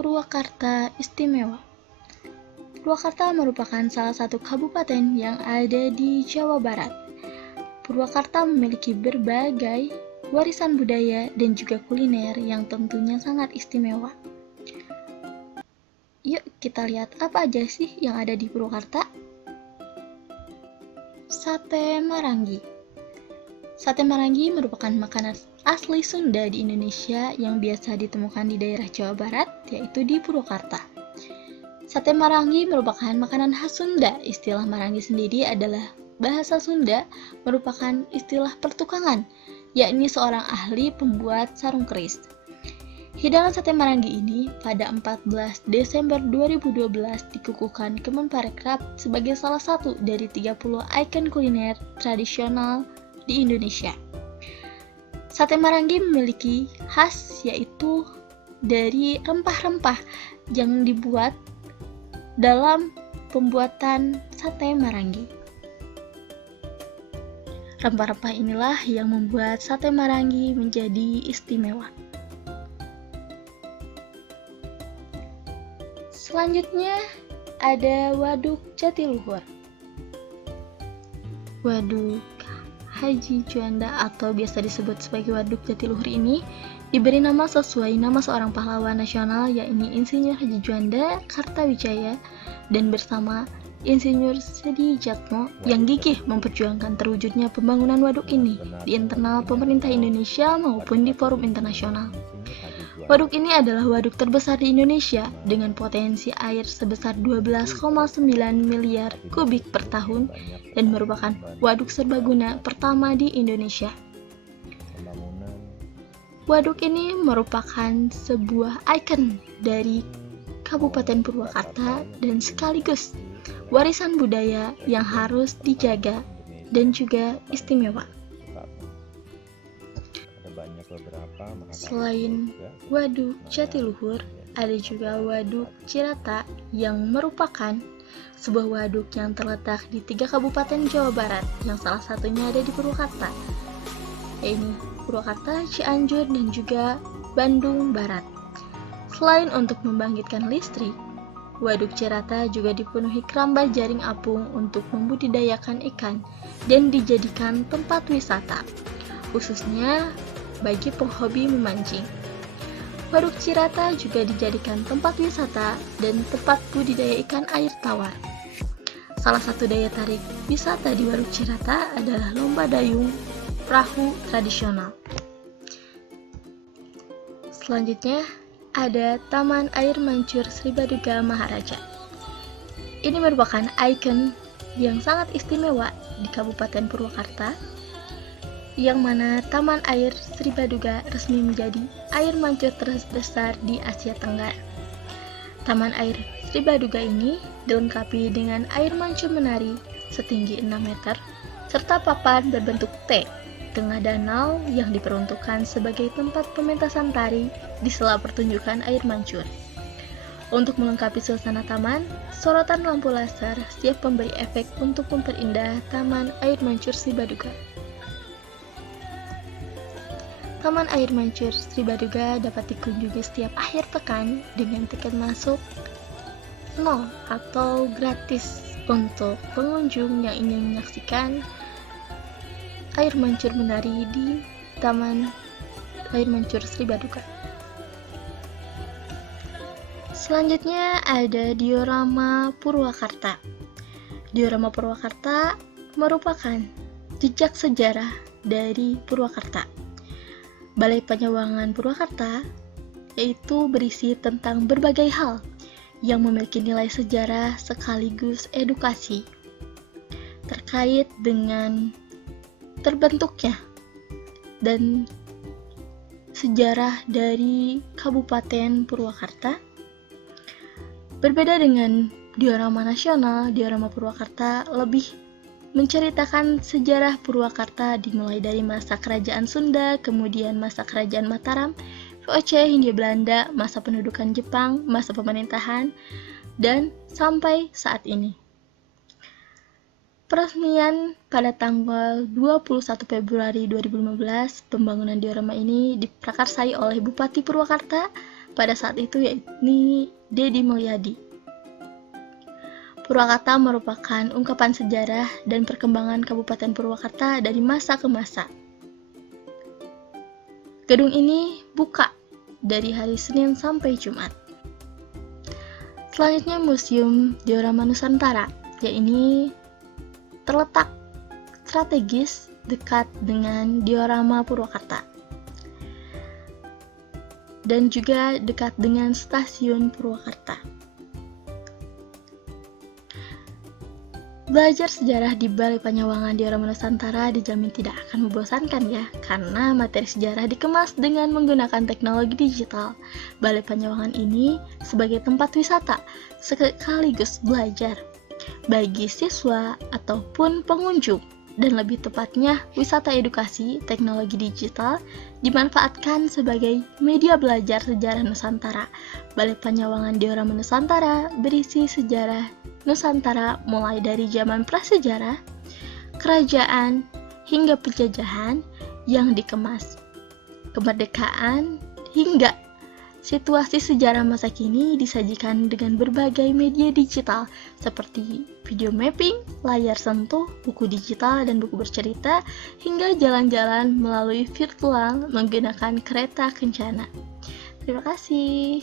Purwakarta Istimewa. Purwakarta merupakan salah satu kabupaten yang ada di Jawa Barat. Purwakarta memiliki berbagai warisan budaya dan juga kuliner yang tentunya sangat istimewa. Yuk kita lihat apa aja sih yang ada di Purwakarta. Sate Marangi. Sate Marangi merupakan makanan asli Sunda di Indonesia yang biasa ditemukan di daerah Jawa Barat, yaitu di Purwakarta. Sate Marangi merupakan makanan khas Sunda. Istilah Marangi sendiri adalah bahasa Sunda, merupakan istilah pertukangan, yakni seorang ahli pembuat sarung keris. Hidangan sate Marangi ini pada 14 Desember 2012 dikukuhkan Kemenparekraf sebagai salah satu dari 30 ikon kuliner tradisional di Indonesia. Sate Marangi memiliki khas yaitu dari rempah-rempah yang dibuat dalam pembuatan sate Marangi. Rempah-rempah inilah yang membuat sate Marangi menjadi istimewa. Selanjutnya ada Waduk Jatiluhur. Waduk Haji Juanda atau biasa disebut sebagai Waduk Jatiluhur ini diberi nama sesuai nama seorang pahlawan nasional, yakni Insinyur Haji Juanda Kartawijaya, dan bersama Insinyur Sedijatmo yang gigih memperjuangkan terwujudnya pembangunan waduk ini di internal pemerintah Indonesia maupun di forum internasional. Waduk ini adalah waduk terbesar di Indonesia dengan potensi air sebesar 12,9 miliar kubik per tahun dan merupakan waduk serbaguna pertama di Indonesia. Waduk ini merupakan sebuah ikon dari Kabupaten Purwakarta dan sekaligus warisan budaya yang harus dijaga dan juga istimewa. Selain Waduk Jatiluhur, ada juga Waduk Cirata yang merupakan sebuah waduk yang terletak di 3 kabupaten Jawa Barat yang salah satunya ada di Purwakarta, yaitu Purwakarta, Cianjur, dan juga Bandung Barat. Selain untuk membangkitkan listrik, Waduk Cirata juga dipenuhi keramba jaring apung untuk membudidayakan ikan dan dijadikan tempat wisata, khususnya bagi penghobi memancing. Waduk Cirata juga dijadikan tempat wisata dan tempat budidaya ikan air tawar. Salah satu daya tarik wisata di Waduk Cirata adalah lomba dayung perahu tradisional. Selanjutnya ada Taman Air Mancur Sri Baduga Maharaja. Ini merupakan ikon yang sangat istimewa di Kabupaten Purwakarta, yang mana Taman Air Sri Baduga resmi menjadi air mancur terbesar di Asia Tenggara. Taman Air Sri Baduga ini dilengkapi dengan air mancur menari setinggi 6 meter serta papan berbentuk T tengah danau yang diperuntukkan sebagai tempat pementasan tari di sela pertunjukan air mancur. Untuk melengkapi suasana taman, sorotan lampu laser siap memberi efek untuk memperindah Taman Air Mancur Sri Baduga. Taman Air Mancur Sri Baduga dapat dikunjungi setiap akhir pekan dengan tiket masuk 0 atau gratis untuk pengunjung yang ingin menyaksikan air mancur menari di Taman Air Mancur Sri Baduga. Selanjutnya ada Diorama Purwakarta. Diorama Purwakarta merupakan jejak sejarah dari Purwakarta. Balai Penyewangan Purwakarta yaitu berisi tentang berbagai hal yang memiliki nilai sejarah sekaligus edukasi terkait dengan terbentuknya dan sejarah dari Kabupaten Purwakarta. Berbeda dengan diorama nasional, diorama Purwakarta lebih menceritakan sejarah Purwakarta dimulai dari masa kerajaan Sunda, kemudian masa kerajaan Mataram, VOC, Hindia Belanda, masa pendudukan Jepang, masa pemerintahan, dan sampai saat ini. Peresmian pada tanggal 21 Februari 2015, pembangunan diorama ini diprakarsai oleh Bupati Purwakarta, pada saat itu, yakni Deddy Mulyadi. Purwakarta merupakan ungkapan sejarah dan perkembangan Kabupaten Purwakarta dari masa ke masa. Gedung ini buka dari hari Senin sampai Jumat. Selanjutnya Museum Diorama Nusantara, yakni terletak strategis dekat dengan Diorama Purwakarta dan juga dekat dengan Stasiun Purwakarta. Belajar sejarah di Balai Panyawangan Diorama Nusantara dijamin tidak akan membosankan ya, karena materi sejarah dikemas dengan menggunakan teknologi digital. Balai Panyawangan ini sebagai tempat wisata sekaligus belajar bagi siswa ataupun pengunjung, dan lebih tepatnya wisata edukasi teknologi digital dimanfaatkan sebagai media belajar sejarah Nusantara. Balai Panyawangan Diorama Nusantara berisi sejarah Nusantara mulai dari zaman prasejarah, kerajaan, hingga penjajahan yang dikemas, kemerdekaan, hingga situasi sejarah masa kini disajikan dengan berbagai media digital seperti video mapping, layar sentuh, buku digital dan buku bercerita, hingga jalan-jalan melalui virtual menggunakan kereta kencana. Terima kasih.